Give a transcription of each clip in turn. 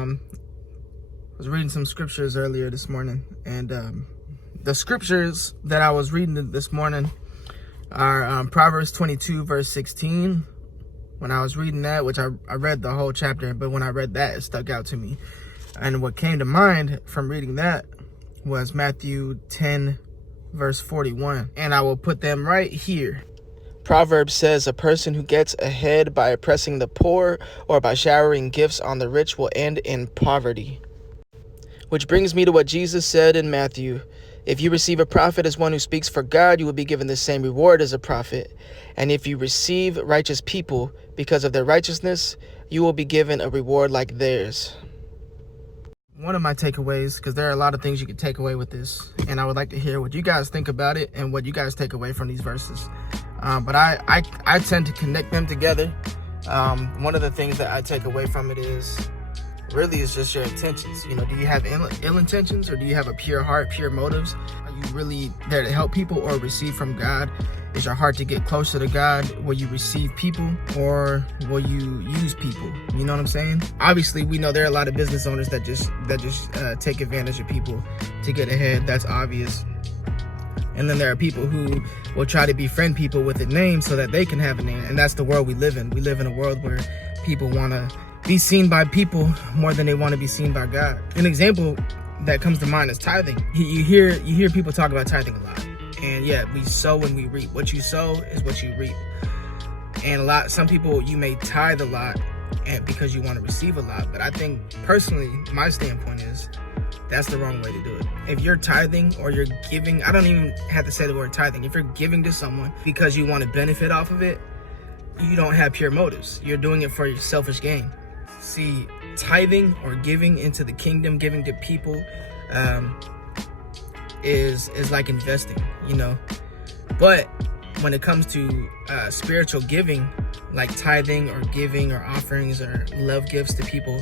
I was reading some scriptures earlier this morning, and the scriptures that I was reading this morning are Proverbs 22 verse 16. When I was reading that, which I read the whole chapter, but when I read that, it stuck out to me. And what came to mind from reading that was Matthew 10 verse 41. And I will put them right here. Proverbs says a person who gets ahead by oppressing the poor or by showering gifts on the rich will end in poverty. Which brings me to what Jesus said in Matthew. If you receive a prophet as one who speaks for God, you will be given the same reward as a prophet. And if you receive righteous people because of their righteousness, you will be given a reward like theirs. One of my takeaways, because there are a lot of things you can take away with this, and I would like to hear what you guys think about it and what you guys take away from these verses. But I tend to connect them together. One of the things that I take away from it is really is just your intentions. You know, do you have ill intentions, or do you have a pure heart, pure motives? Are you really there to help people or receive from God? Is your heart to get closer to God? Will you receive people, or will you use people? You know what I'm saying? Obviously, we know there are a lot of business owners that just take advantage of people to get ahead. That's obvious. And then there are people who will try to befriend people with a name so that they can have a name. And that's the world we live in. We live in a world where people want to be seen by people more than they want to be seen by God. An example that comes to mind is tithing. You hear people talk about tithing a lot. And yeah, we sow and we reap. What you sow is what you reap. And some people, you may tithe a lot and because you want to receive a lot. But I think personally, my standpoint is that's the wrong way to do it. If you're tithing or you're giving, I don't even have to say the word tithing. If you're giving to someone because you want to benefit off of it, you don't have pure motives. You're doing it for your selfish gain. See, tithing or giving into the kingdom, giving to people, is like investing, you know. But when it comes to spiritual giving, like tithing or giving or offerings or love gifts to people,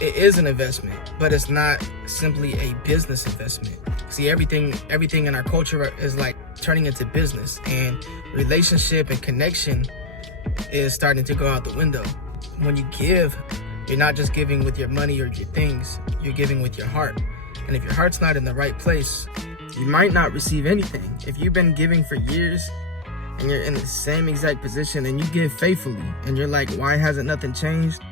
it is an investment, but it's not simply a business investment. See, everything in our culture is like turning into business, and relationship and connection is starting to go out the window. When you give, you're not just giving with your money or your things, you're giving with your heart. And if your heart's not in the right place, you might not receive anything. If you've been giving for years and you're in the same exact position and you give faithfully and you're like, why hasn't nothing changed?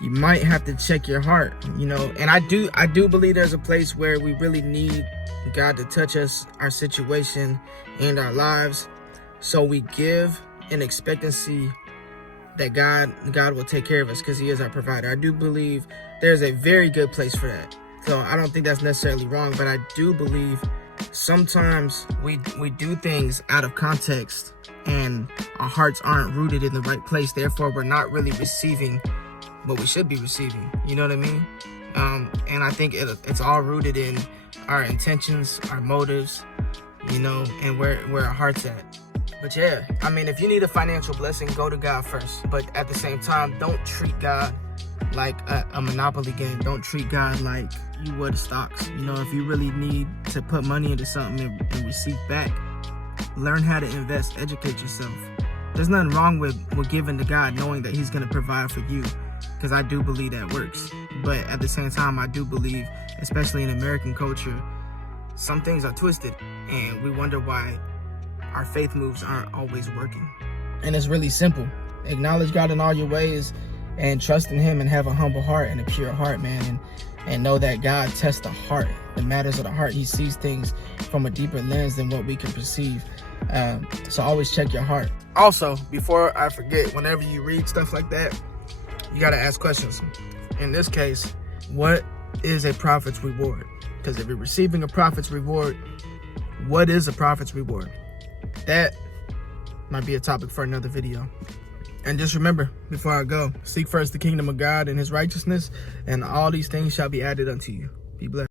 You might have to check your heart, you know. And I do believe there's a place where we really need God to touch us, our situation and our lives. So we give in expectancy that God will take care of us because he is our provider. I do believe there's a very good place for that. So I don't think that's necessarily wrong, but I do believe sometimes we do things out of context and our hearts aren't rooted in the right place. Therefore, we're not really receiving what we should be receiving. You know what I mean? And I think it's all rooted in our intentions, our motives, you know, and where our heart's at. But yeah, I mean, if you need a financial blessing, go to God first. But at the same time, don't treat God like a monopoly game. Don't treat God like you would stocks. You know, if you really need to put money into something and receive back, learn how to invest, educate yourself. There's nothing wrong with giving to God knowing that he's going to provide for you, because I do believe that works. But at the same time, I do believe, especially in American culture, some things are twisted and we wonder why our faith moves aren't always working. And it's really simple. Acknowledge God in all your ways and trust in him, and have a humble heart and a pure heart, man. And know that God tests the heart, the matters of the heart. He sees things from a deeper lens than what we can perceive. So always check your heart. Also, before I forget, whenever you read stuff like that, you got to ask questions. In this case, what is a prophet's reward? Because if you're receiving a prophet's reward, what is a prophet's reward? That might be a topic for another video. And just remember, before I go, seek first the kingdom of God and his righteousness, and all these things shall be added unto you. Be blessed.